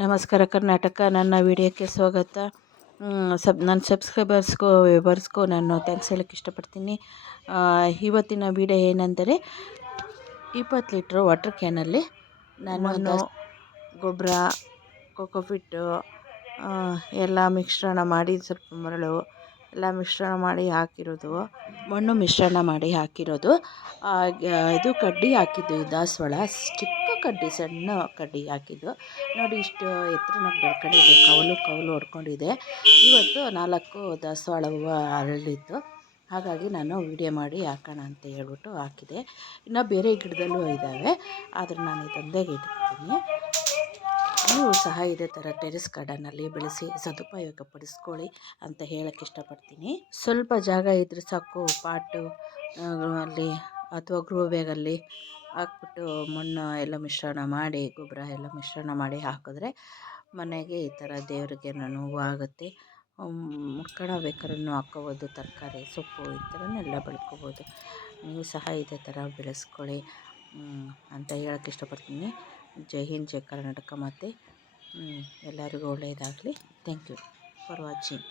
ನಮಸ್ಕಾರ ಕರ್ನಾಟಕ ನನ್ನ ವಿಡಿಯೋಕ್ಕೆ ಸ್ವಾಗತ. ಸಬ್ ನನ್ನ ಸಬ್ಸ್ಕ್ರೈಬರ್ಸ್ಗೂ ವ್ಯೂವರ್ಸ್ಗೂ ನಾನು ಥ್ಯಾಂಕ್ಸ್ ಹೇಳೋಕ್ಕೆ ಇಷ್ಟಪಡ್ತೀನಿ. ಇವತ್ತಿನ ವಿಡಿಯೋ ಏನೆಂದರೆ ಇಪ್ಪತ್ತು ಲೀಟ್ರ್ ವಾಟರ್ ಕ್ಯಾನಲ್ಲಿ ನಾನು ಗೊಬ್ಬರ ಕೊಕೊಫಿಟ್ಟು ಎಲ್ಲ ಮಿಶ್ರಣ ಮಾಡಿ ಸ್ವಲ್ಪ ಮರಳು ಎಲ್ಲ ಮಿಶ್ರಣ ಮಾಡಿ ಹಾಕಿರೋದು. ಮಣ್ಣು ಮಿಶ್ರಣ ಮಾಡಿ ಹಾಕಿರೋದು. ಇದು ಕಡ್ಡಿ ಹಾಕಿದ್ದು ದಾಸವಾಳ ಚಿಕ್ಕ ಕಡ್ಡಿ, ಸಣ್ಣ ಕಡ್ಡಿ ಹಾಕಿದ್ದು ನೋಡಿ ಇಷ್ಟು ಎತ್ತರನಾಗಿ ಬೆಳ್ಕೊಂಡಿದೆ ಕವಲು ಕವಲು ಹೊಡ್ಕೊಂಡಿದೆ. ಇವತ್ತು ನಾಲ್ಕು ದಾಸವಾಳ ಹೂವು ಅರಳಿತ್ತು ಹಾಗಾಗಿ ನಾನು ವಿಡಿಯೋ ಮಾಡಿ ಹಾಕೋಣ ಅಂತ ಹೇಳ್ಬಿಟ್ಟು ಹಾಕಿದೆ. ಇನ್ನು ಬೇರೆ ಗಿಡದಲ್ಲೂ ಇದ್ದಾವೆ ಆದರೆ ನಾನು ಇದೊಂದೇ ಇಟ್ಟಿರ್ತೀನಿ. ನೀವು ಸಹ ಇದೇ ಥರ ಟೆರೆಸ್ ಗಾರ್ಡನಲ್ಲಿ ಬೆಳೆಸಿ ಸದುಪಯೋಗ ಪಡಿಸ್ಕೊಳ್ಳಿ ಅಂತ ಹೇಳಕ್ಕೆ ಇಷ್ಟಪಡ್ತೀನಿ. ಸ್ವಲ್ಪ ಜಾಗ ಇದ್ರೆ ಸಾಕು, ಪಾಟು ಅಲ್ಲಿ ಅಥವಾ ಗ್ರೋ ಬ್ಯಾಗಲ್ಲಿ ಹಾಕ್ಬಿಟ್ಟು ಮಣ್ಣು ಎಲ್ಲ ಮಿಶ್ರಣ ಮಾಡಿ, ಗೊಬ್ಬರ ಎಲ್ಲ ಮಿಶ್ರಣ ಮಾಡಿ ಹಾಕಿದ್ರೆ ಮನೆಗೆ ಈ ಥರ ದೇವರಿಗೆ ನೋವು ಆಗುತ್ತೆ. ಮುಟ್ಕಣ ಬೇಕಾದ್ರೂ ಹಾಕ್ಕೋಬೋದು, ತರಕಾರಿ, ಸೊಪ್ಪು ಈ ಥರನೆಲ್ಲ ಬೆಳ್ಕೊಬೋದು. ನೀವು ಸಹ ಇದೇ ಥರ ಬೆಳೆಸ್ಕೊಳ್ಳಿ ಅಂತ ಹೇಳೋಕ್ಕೆ ಇಷ್ಟಪಡ್ತೀನಿ. ಜೈ ಹಿಂದ್, ಜೈ ಕರ್ನಾಟಕ ಮತ್ತು ಎಲ್ಲರಿಗೂ ಒಳ್ಳೆಯದಾಗಲಿ. Thank you for watching.